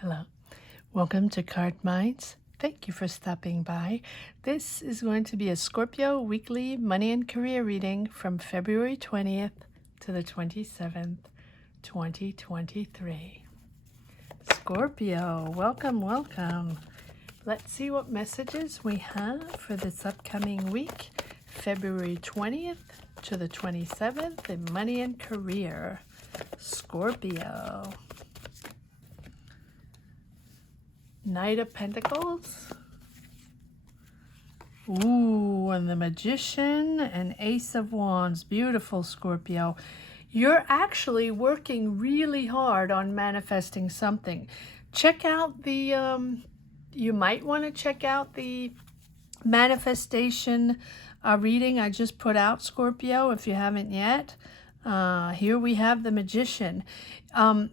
Hello, welcome to Card Minds. Thank you for stopping by. This is going to be a Scorpio weekly money and career reading from February 20th to the 27th, 2023. Scorpio, welcome, welcome. Let's see what messages we have for this upcoming week, February 20th to the 27th in money and career. Scorpio. Knight of Pentacles. Ooh, and the Magician and Ace of Wands. Beautiful, Scorpio. You're actually working really hard on manifesting something. Check out the, you might want to check out the manifestation reading I just put out, Scorpio, if you haven't yet. Here we have the Magician.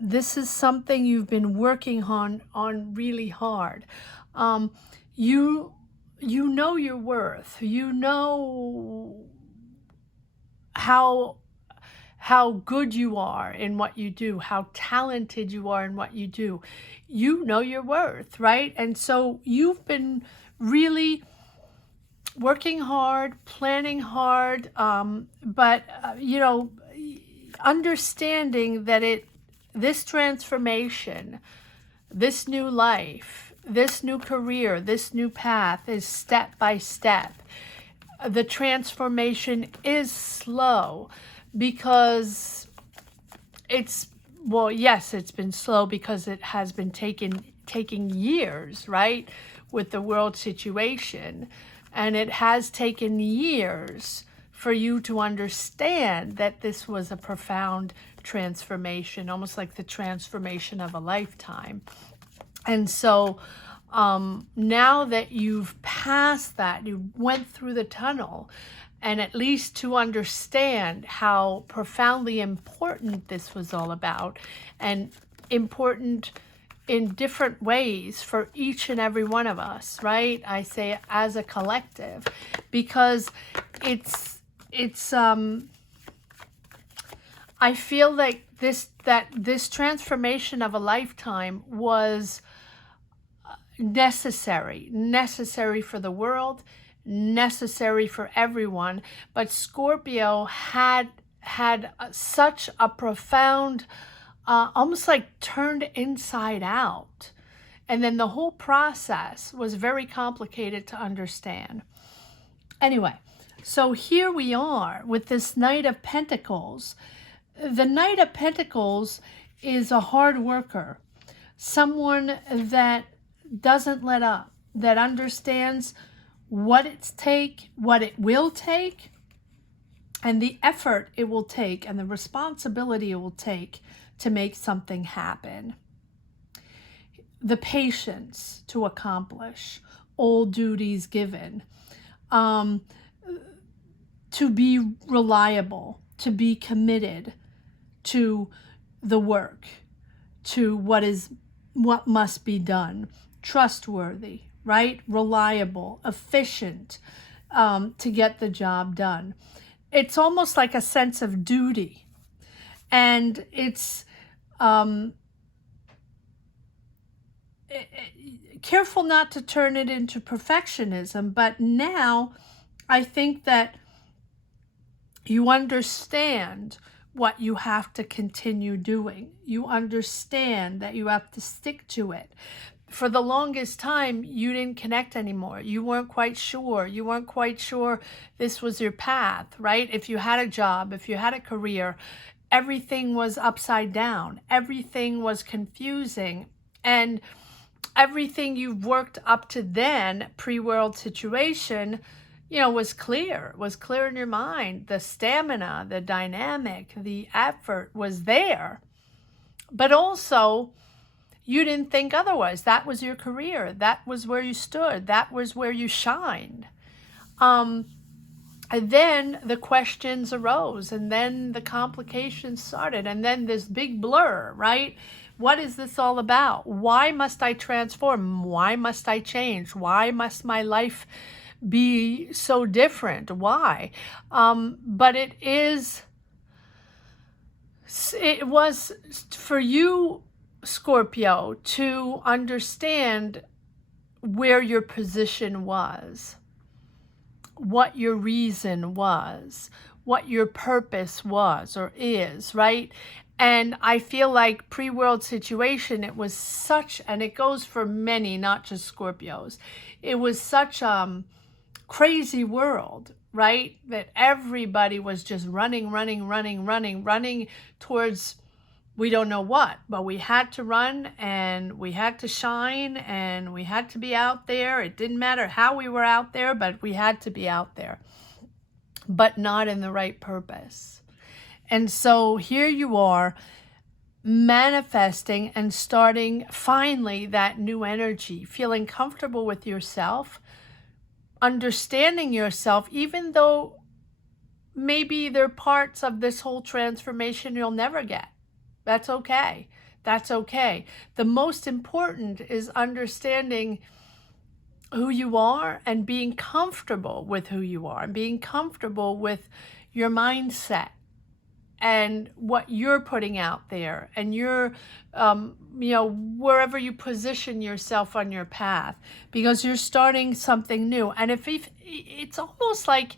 This is something you've been working on really hard. You know your worth. You know how good you are in what you do, how talented you are in what you do. You know your worth, right? And so you've been really working hard, planning hard, but understanding that this transformation, this new life, this new career, this new path is step by step. The transformation is slow because it's been slow because it has been taking years, right, with the world situation. And it has taken years for you to understand that this was a profound transformation, almost like the transformation of a lifetime. And so now that you've passed that, you went through the tunnel, and at least to understand how profoundly important this was all about, and important in different ways for each and every one of us, right? I say as a collective, because I feel like this transformation of a lifetime was necessary for the world, necessary for everyone. But Scorpio had such a profound, almost like turned inside out. And then the whole process was very complicated to understand. Anyway, so here we are with this Knight of Pentacles. The Knight of Pentacles is a hard worker, someone that doesn't let up, that understands what it will take, and the effort it will take, and the responsibility it will take to make something happen. The patience to accomplish all duties given, to be reliable, to be committed to the work, to what must be done, trustworthy, right? Reliable, efficient, to get the job done. It's almost like a sense of duty. And it's careful not to turn it into perfectionism, but now I think that you understand what you have to continue doing. You understand that you have to stick to it. For the longest time, you didn't connect anymore. You weren't quite sure. You weren't quite sure this was your path, right? If you had a job, if you had a career, everything was upside down. Everything was confusing. And everything you've worked up to then, pre-world situation, was clear in your mind. The stamina, the dynamic, the effort was there. But also, you didn't think otherwise. That was your career. That was where you stood. That was where you shined. And then the questions arose, and then the complications started, and then this big blur, right? What is this all about? Why must I transform? Why must I change? Why must my life be so different? Why? But it was for you Scorpio, to understand where your position was, what your reason was, what your purpose was or is, right? And I feel like pre-world situation, it was such, and it goes for many, not just Scorpios, it was such crazy world, right? That everybody was just running towards we don't know what, but we had to run and we had to shine and we had to be out there. It didn't matter how we were out there, but we had to be out there, but not in the right purpose. And so here you are manifesting and starting finally that new energy, feeling comfortable with yourself, understanding yourself, even though maybe there are parts of this whole transformation you'll never get. That's okay. That's okay. The most important is understanding who you are and being comfortable with who you are and being comfortable with your mindset and what you're putting out there and your, wherever you position yourself on your path, because you're starting something new. And if it's almost like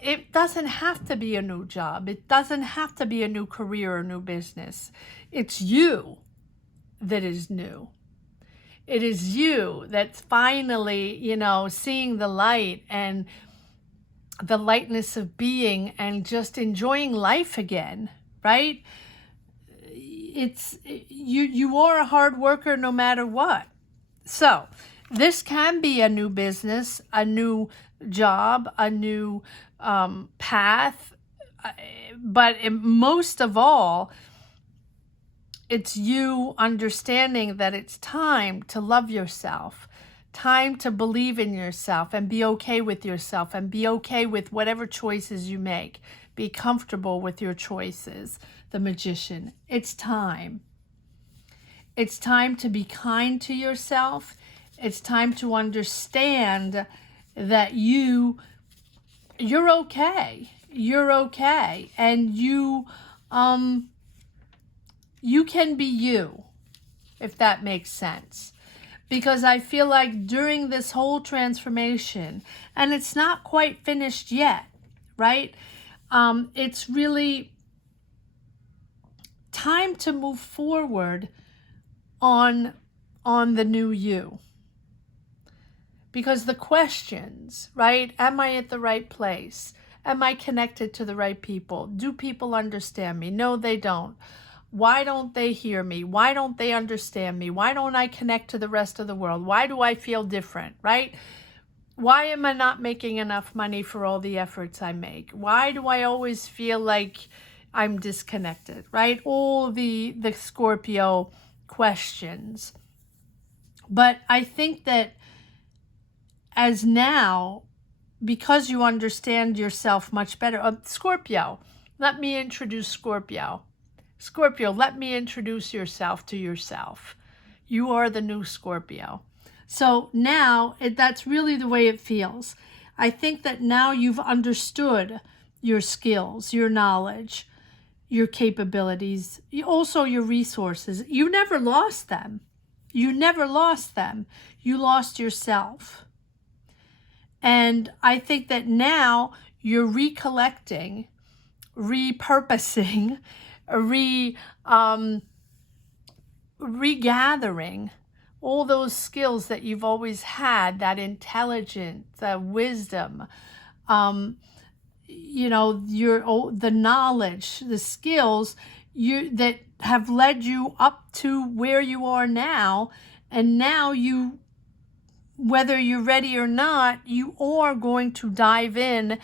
it doesn't have to be a new job. It doesn't have to be a new career or new business. It's you that is new. It is you that's finally, seeing the light and the lightness of being and just enjoying life again, right? You are a hard worker no matter what. So this can be a new business, a new job, a new path, but most of all, it's you understanding that it's time to love yourself, time to believe in yourself and be okay with yourself and be okay with whatever choices you make. Be comfortable with your choices. The Magician. It's time. It's time to be kind to yourself. It's time to understand that you're okay. You're okay. And you can be you, if that makes sense. Because I feel like during this whole transformation, and it's not quite finished yet, right? It's really time to move forward on the new you. Because the questions, right? Am I at the right place? Am I connected to the right people? Do people understand me? No, they don't. Why don't they hear me? Why don't they understand me? Why don't I connect to the rest of the world? Why do I feel different, right? Why am I not making enough money for all the efforts I make? Why do I always feel like I'm disconnected, right? All the Scorpio questions. But I think that as now, because you understand yourself much better, Scorpio, let me introduce Scorpio. Scorpio, let me introduce yourself to yourself. You are the new Scorpio. So now that's really the way it feels. I think that now you've understood your skills, your knowledge, your capabilities, also your resources. You never lost them. You never lost them. You lost yourself. And I think that now you're recollecting, repurposing, regathering all those skills that you've always had, that intelligence, that wisdom, the knowledge, the skills that have led you up to where you are now. And now whether you're ready or not, you are going to dive in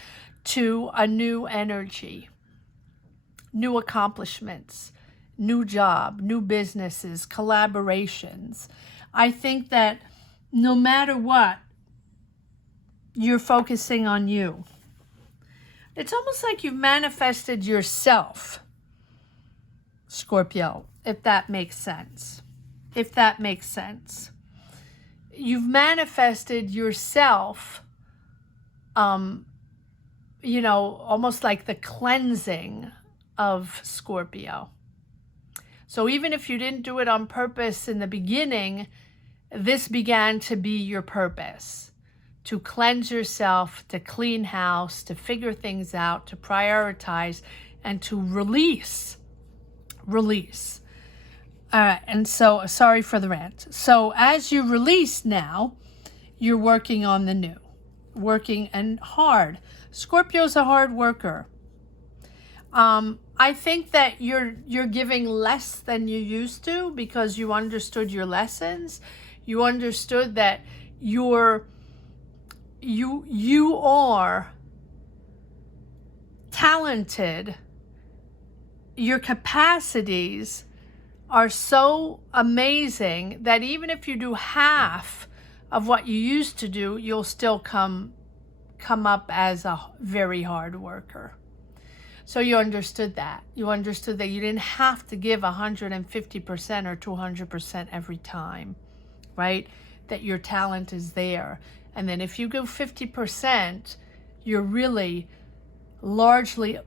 to a new energy, new accomplishments, new job, new businesses, collaborations. I think that no matter what, you're focusing on you. It's almost like you've manifested yourself, Scorpio, if that makes sense. If that makes sense. You've manifested yourself, almost like the cleansing of Scorpio. So even if you didn't do it on purpose in the beginning, this began to be your purpose. To cleanse yourself, to clean house, to figure things out, to prioritize, and to release. Release. All right, and so, sorry for the rant. So as you release now, you're working on the new. Working and hard. Scorpio's a hard worker. I think that you're giving less than you used to because you understood your lessons. You understood that you are talented. Your capacities are so amazing that even if you do half of what you used to do, you'll still come up as a very hard worker. So you understood that. You understood that you didn't have to give 150% or 200% every time, right? That your talent is there. And then if you go 50%, you're really largely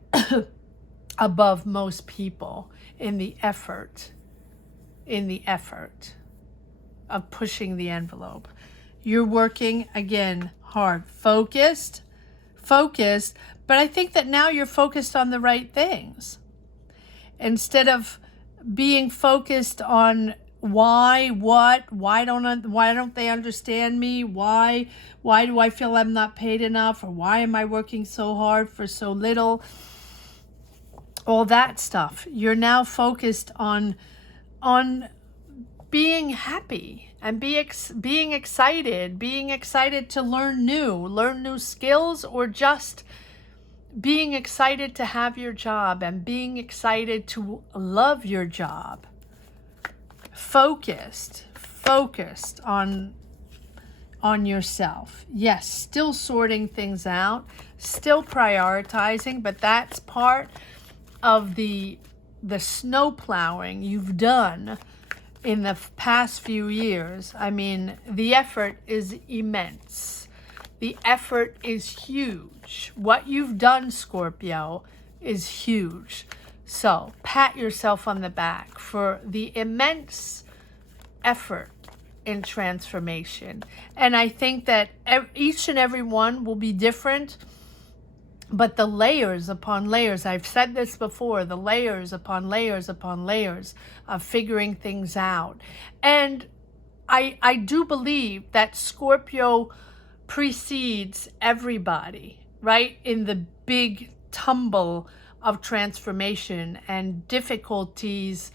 above most people in the effort of pushing the envelope. You're working, again, hard, focused, but I think that now you're focused on the right things. Instead of being focused on why don't they understand me? Why do I feel I'm not paid enough? Or why am I working so hard for so little? All that stuff. You're now focused on being happy and being excited to learn new skills, or just being excited to have your job and being excited to love your job. Focused on yourself. Yes, still sorting things out, still prioritizing, but that's part of the snow plowing you've done in the past few years. I mean, the effort is immense. The effort is huge. What you've done, Scorpio, is huge. So pat yourself on the back for the immense effort in transformation. And I think that each and every one will be different, but the layers upon layers, I've said this before, the layers upon layers upon layers of figuring things out. And I do believe that Scorpio precedes everybody, right? In the big tumble of transformation and difficulties,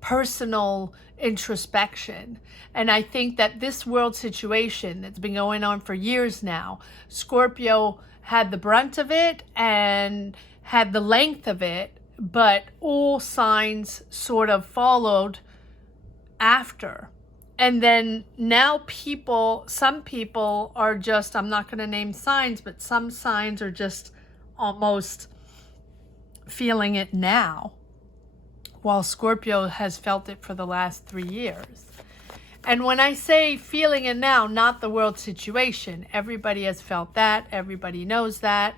personal introspection. And I think that this world situation that's been going on for years now, Scorpio had the brunt of it and had the length of it, but all signs sort of followed after. And then now some people are just, I'm not going to name signs, but some signs are just almost feeling it now, while Scorpio has felt it for the last 3 years. And when I say feeling it now, not the world situation. Everybody has felt that. Everybody knows that.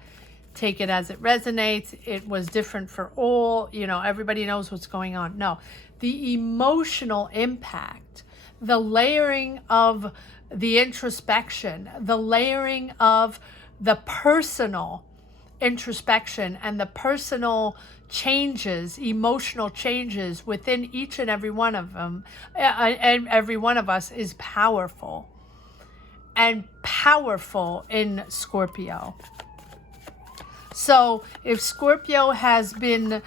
Take it as it resonates. It was different for all. Everybody knows what's going on. No, the emotional impact, the layering of the introspection, the layering of the personal introspection and the personal changes, emotional changes within each and every one of them, and every one of us is powerful. And powerful in Scorpio. So if Scorpio has been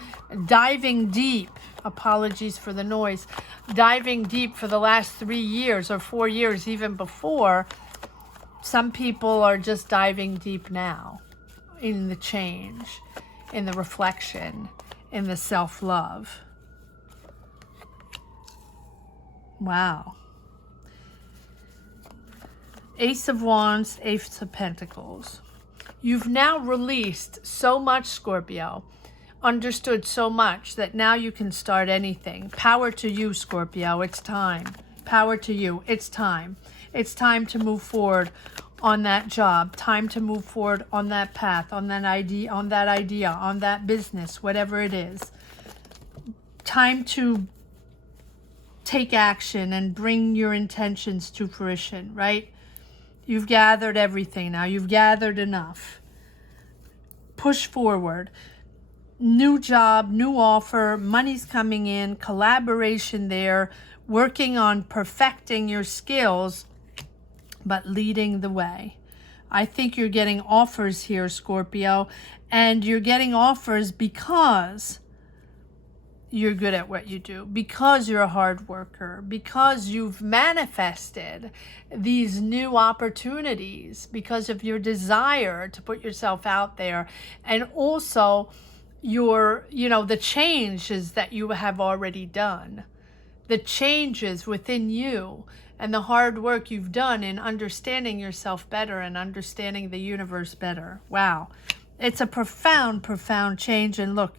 diving deep, apologies for the noise, diving deep for the last 3 years or 4 years, even before, some people are just diving deep now in the change, in the reflection, in the self-love. Wow. Ace of Wands, Ace of Pentacles. You've now released so much, Scorpio, understood so much that now you can start anything. Power to you, Scorpio. It's time. Power to you. It's time. It's time to move forward on that job, time to move forward on that path, on that idea, on that business, whatever it is. Time to take action and bring your intentions to fruition, right? You've gathered everything now. You've gathered enough. Push forward. New job, new offer, money's coming in, collaboration there, working on perfecting your skills, but leading the way. I think you're getting offers here, Scorpio, and you're getting offers because you're good at what you do, because you're a hard worker, because you've manifested these new opportunities, because of your desire to put yourself out there, and also your, the changes that you have already done, the changes within you, and the hard work you've done in understanding yourself better and understanding the universe better. Wow. It's a profound, profound change. And look,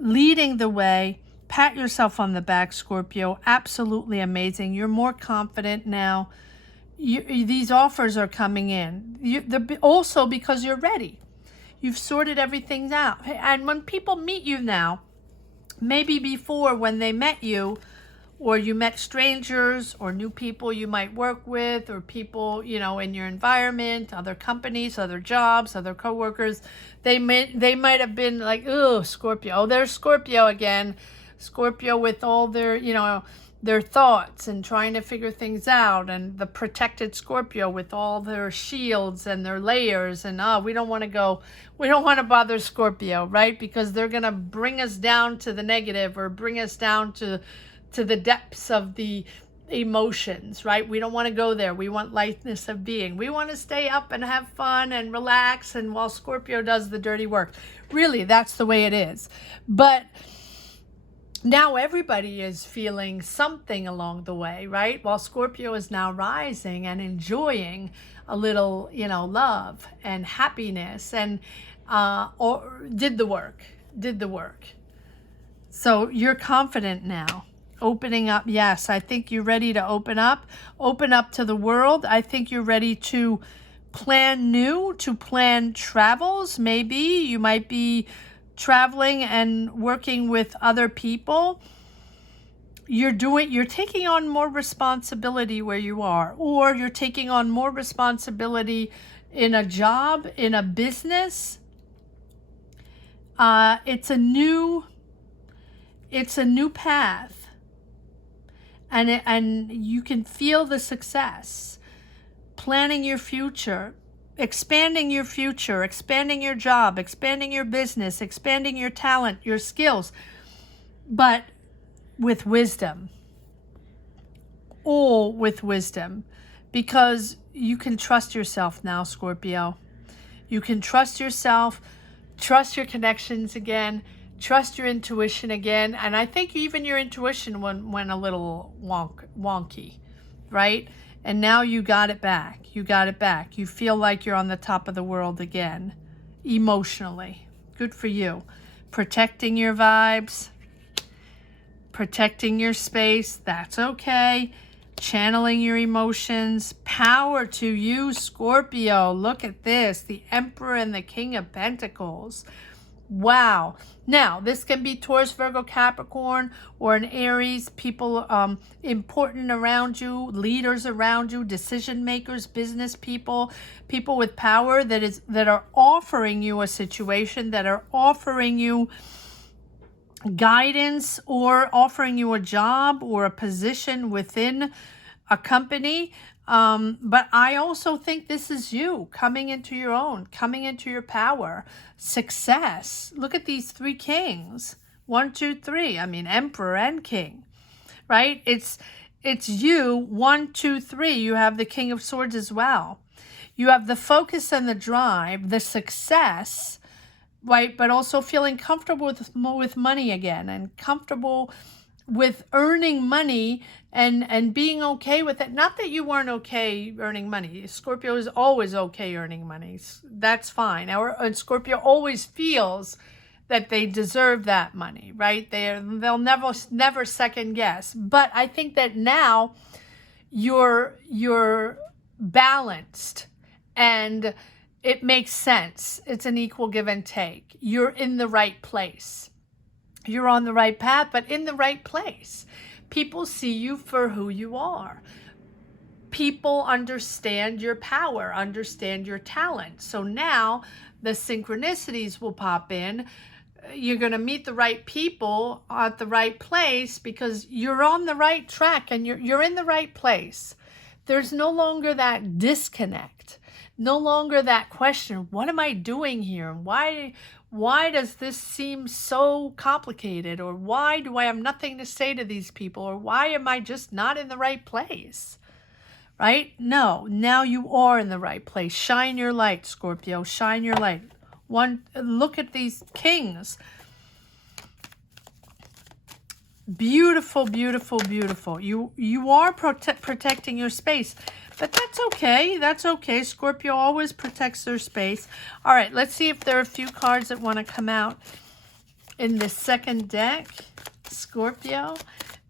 leading the way, pat yourself on the back, Scorpio. Absolutely amazing. You're more confident now. These offers are coming in. Also because you're ready. You've sorted everything out. And when people meet you now, maybe before when they met you, or you met strangers or new people you might work with, or people, in your environment, other companies, other jobs, other coworkers, they might have been like, oh, Scorpio, oh, there's Scorpio again. Scorpio with all their, their thoughts and trying to figure things out, and the protected Scorpio with all their shields and their layers, and we don't want to bother Scorpio, right? Because they're going to bring us down to the negative, or bring us down to the depths of the emotions, right? We don't want to go there. We want lightness of being. We want to stay up and have fun and relax, and while Scorpio does the dirty work. Really, that's the way it is. But now everybody is feeling something along the way, right? While Scorpio is now rising and enjoying a little, love and happiness, and or did the work. So you're confident now. Opening up, yes, I think you're ready to open up to the world. I think you're ready to plan travels. Maybe you might be traveling and working with other people. You're taking on more responsibility where you are, or you're taking on more responsibility in a job, in a business. It's a new path. And you can feel the success. Planning your future, expanding your job, expanding your business, expanding your talent, your skills, but with wisdom. All with wisdom, because you can trust yourself now, Scorpio. You can trust yourself, trust your connections again, trust your intuition again. And I think even your intuition went a little wonky, right? And now you got it back. You feel like you're on the top of the world again, emotionally. Good for you. Protecting your vibes, protecting your space. That's okay. Channeling your emotions. Power to you, Scorpio. Look at this. The Emperor and the King of Pentacles. Wow. Now, this can be Taurus, Virgo, Capricorn, or an Aries, people important around you, leaders around you, decision makers, business people, people with power that are offering you a situation, that are offering you guidance, or offering you a job or a position within a company. But I also think this is you coming into your own, coming into your power, success. Look at these three kings. 1, 2, 3. I mean, Emperor and King, right? It's you. 1, 2, 3. You have the King of Swords as well. You have the focus and the drive, the success, right? But also feeling comfortable with money again, and comfortable with earning money and being okay with it. Not that you weren't okay earning money. Scorpio is always okay earning money. That's fine. And Scorpio always feels that they deserve that money, right? They'll never second guess. But I think that now you're balanced And it makes sense. It's an equal give and take. You're in the right place. You're on the right path, but in the right place. People see you for who you are. People understand your power, understand your talent. So now the synchronicities will pop in. You're going to meet the right people at the right place because you're on the right track and you're in the right place. There's no longer that disconnect. No longer that question, what am I doing here? Why does this seem so complicated? Or why do I have nothing to say to these people? Or why am I just not in the right place? Right? No, now you are in the right place. Shine your light, Scorpio. Shine your light. Look at these kings. Beautiful, beautiful, beautiful. You are protecting your space. But that's okay. That's okay. Scorpio always protects their space. All right, let's see if there are a few cards that want to come out in the second deck. Scorpio,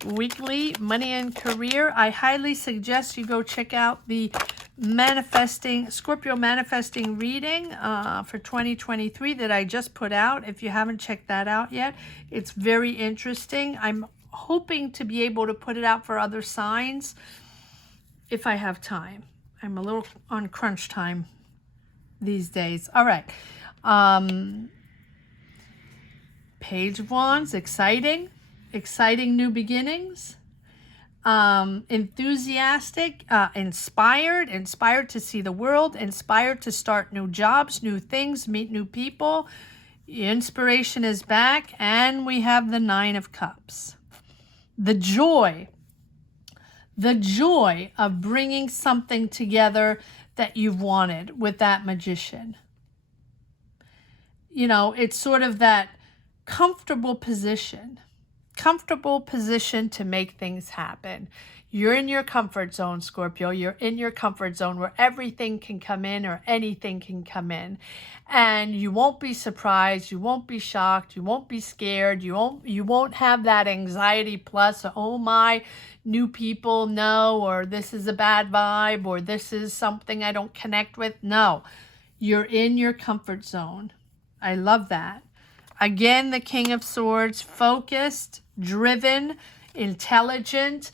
weekly, money and career. I highly suggest you go check out the Scorpio manifesting reading for 2023 that I just put out. If you haven't checked that out yet, it's very interesting. I'm hoping to be able to put it out for other signs if I have time. I'm a little on crunch time these days. All right. Page of Wands, exciting new beginnings. Enthusiastic, inspired to see the world, inspired to start new jobs, new things, meet new people. Inspiration is back, and we have the Nine of Cups. The joy of bringing something together that you've wanted with that Magician. You know, it's sort of that comfortable position to make things happen. You're in your comfort zone, Scorpio. You're in your comfort zone where everything can come in or anything can come in. And you won't be surprised. You won't be shocked. You won't be scared. You won't have that anxiety plus, oh my, new people, no, or this is a bad vibe, or this is something I don't connect with. No, you're in your comfort zone. I love that. Again, the King of Swords, focused, driven, intelligent.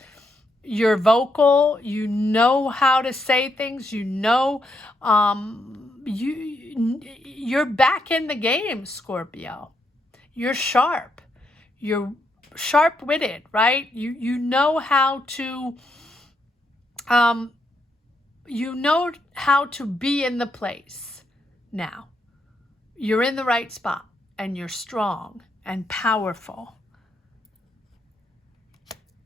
You're vocal. You know how to say things. You know, you're back in the game, Scorpio. You're sharp. You're sharp-witted, right? You know how to be in the place now. You're in the right spot. And you're strong and powerful.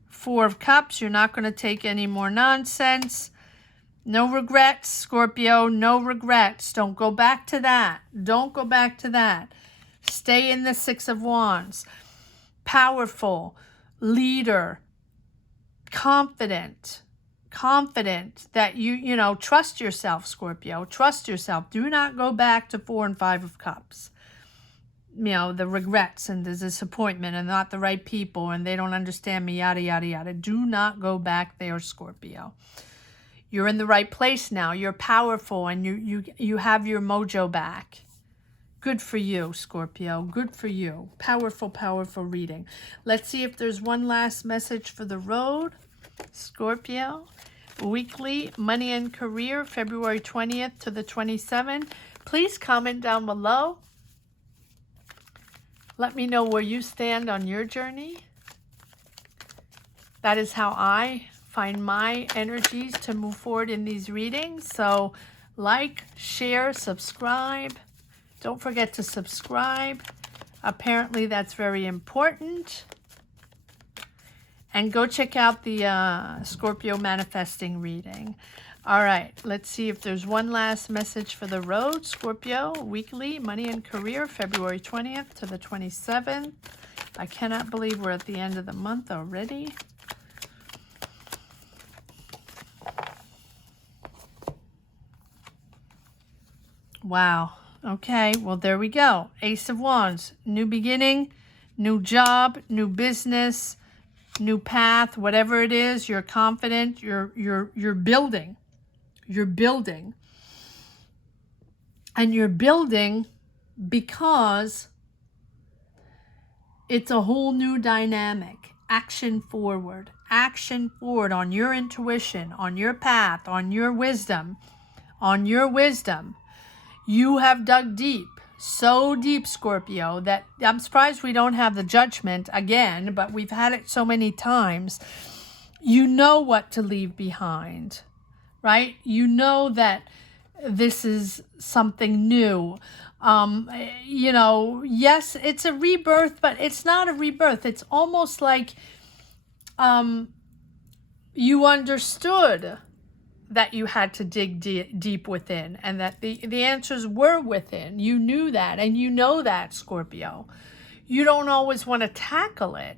Four of Cups, you're not going to take any more nonsense. No regrets, Scorpio, no regrets. Don't go back to that. Don't go back to that. Stay in the Six of Wands. Powerful, leader, confident that you trust yourself, Scorpio. Trust yourself. Do not go back to Four and Five of Cups. The regrets and the disappointment and not the right people and they don't understand me, yada, yada, yada. Do not go back there, Scorpio. You're in the right place now. You're powerful and you have your mojo back. Good for you, Scorpio. Good for you. Powerful, powerful reading. Let's see if there's one last message for the road. Scorpio, weekly, money and career, February 20th to the 27th. Please comment down below. Let me know where you stand on your journey. That is how I find my energies to move forward in these readings. So like, share, subscribe. Don't forget to subscribe. Apparently that's very important. And go check out the Scorpio manifesting reading. All right, let's see if there's one last message for the road. Scorpio, weekly, money and career, February 20th to the 27th. I cannot believe we're at the end of the month already. Wow. Okay, well, there we go. Ace of Wands, new beginning, new job, new business, new path, whatever it is. You're confident, you're building. You're building. And you're building because it's a whole new dynamic. Action forward on your intuition, on your path, on your wisdom, on your wisdom. You have dug deep, so deep, Scorpio, that I'm surprised we don't have the judgment again, but we've had it so many times. You know what to leave behind, right? You know that this is something new. Yes, it's a rebirth, but it's not a rebirth. It's almost like you understood that you had to dig deep within, and that the answers were within. You knew that, and you know that, Scorpio. You don't always want to tackle it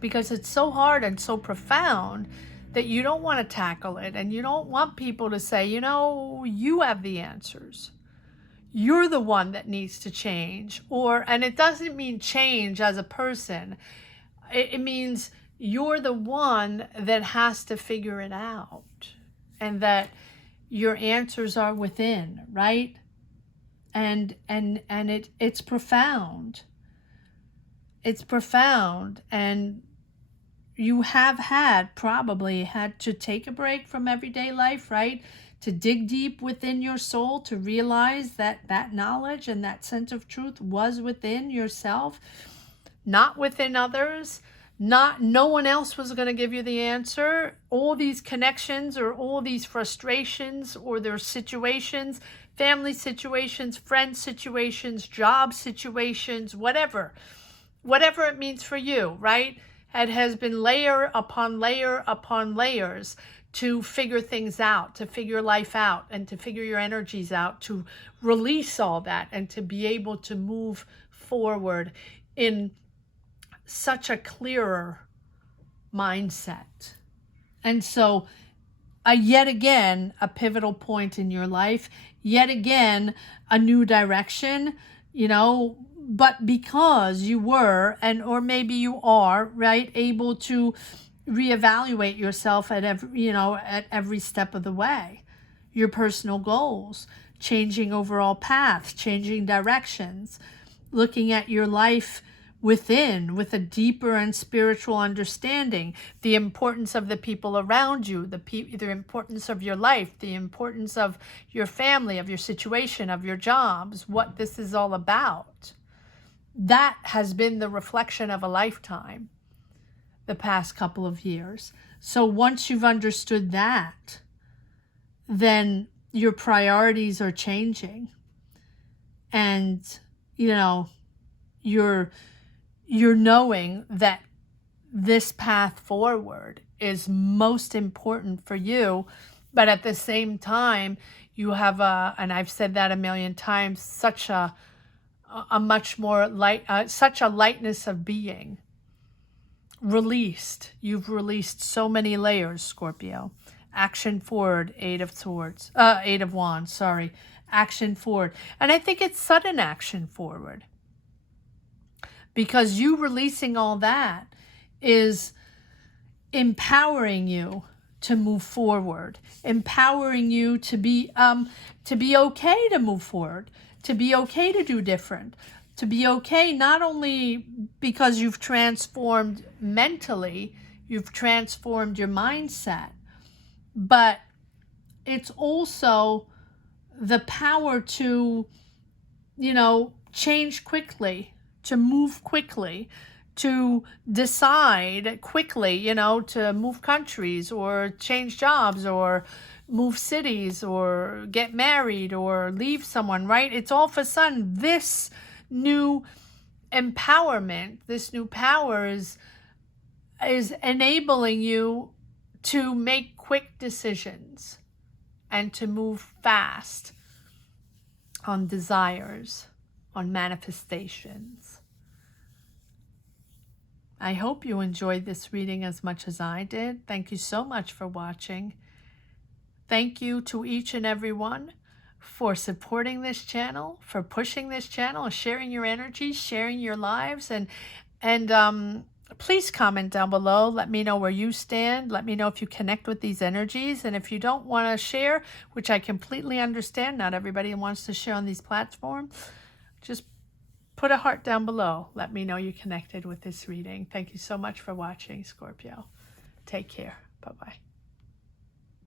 because it's so hard and so profound that you don't want to tackle it, and you don't want people to say, you have the answers. You're the one that needs to change. And it doesn't mean change as a person. It means you're the one that has to figure it out, and that your answers are within, right? And it's profound. It's profound. And you have probably had to take a break from everyday life, right? To dig deep within your soul, to realize that knowledge and that sense of truth was within yourself, not within others. No one else was going to give you the answer. All these connections or all these frustrations or their situations, family situations, friend situations, job situations, whatever it means for you, right? It has been layer upon layer upon layers to figure things out, to figure life out, and to figure your energies out, to release all that, and to be able to move forward in such a clearer mindset. And so yet again, a pivotal point in your life, yet again, a new direction, but because you were, or maybe you are, right, able to reevaluate yourself at every step of the way, your personal goals, changing overall paths, changing directions, looking at your life within with a deeper and spiritual understanding, the importance of the people around you, the importance of your life, the importance of your family, of your situation, of your jobs, what this is all about. That has been the reflection of a lifetime the past couple of years. So once you've understood that, then your priorities are changing, and you're knowing that this path forward is most important for you, but at the same time you have and I've said that a million times, such a much more light, such a lightness of being. Released. You've released so many layers, Scorpio. Action forward, Eight of Wands, sorry. Action forward. And I think it's sudden action forward, because you releasing all that is empowering you to move forward, empowering you to be okay to move forward, to be okay to do different, to be okay not only because you've transformed mentally, you've transformed your mindset, but it's also the power to, change quickly, to move quickly, to decide quickly, to move countries or change jobs or move cities or get married or leave someone, right? It's all of a sudden this new empowerment, this new power is enabling you to make quick decisions and to move fast on desires, on manifestations. I hope you enjoyed this reading as much as I did. Thank you so much for watching. Thank you to each and every one for supporting this channel, for pushing this channel, sharing your energy, sharing your lives, and please comment down below. Let me know where you stand. Let me know if you connect with these energies. And if you don't want to share, which I completely understand, not everybody wants to share on these platforms, just put a heart down below. Let me know you connected with this reading. Thank you so much for watching, Scorpio. Take care. Bye-bye.